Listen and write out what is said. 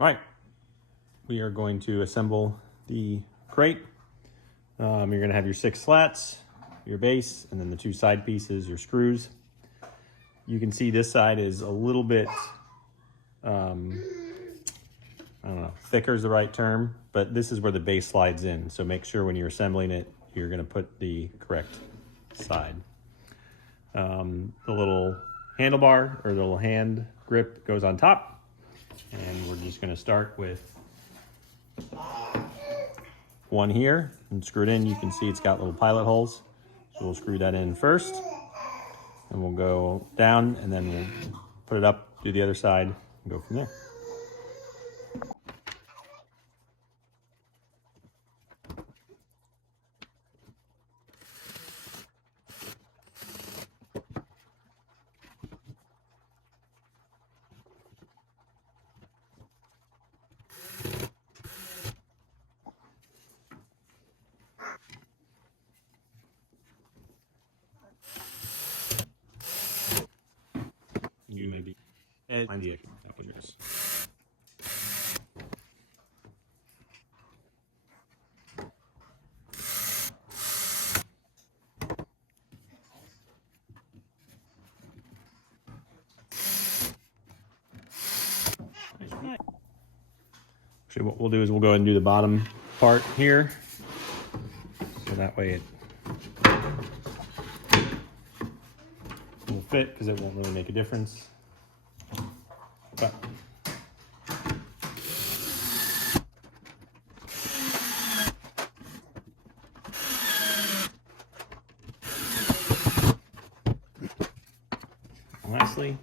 All right, we are going to assemble the crate. You're going to have your 6 slats, your base, and then the 2 side pieces, your screws. You can see this side is a little bit, I don't know, thicker is the right term, but this is where the base slides in. So make sure when you're assembling it, you're going to put the correct side. The little handlebar or the little hand grip goes on top. And we're just going to start with one here and screw it in. You can see it's got little pilot holes. So we'll screw that in first. And we'll go down and then we'll put it up, do the other side, and go from there. You may be find the extra. That was yours. Actually, what we'll do is we'll go ahead and do the bottom part here. So that way it will fit because it won't really make a difference. But lastly,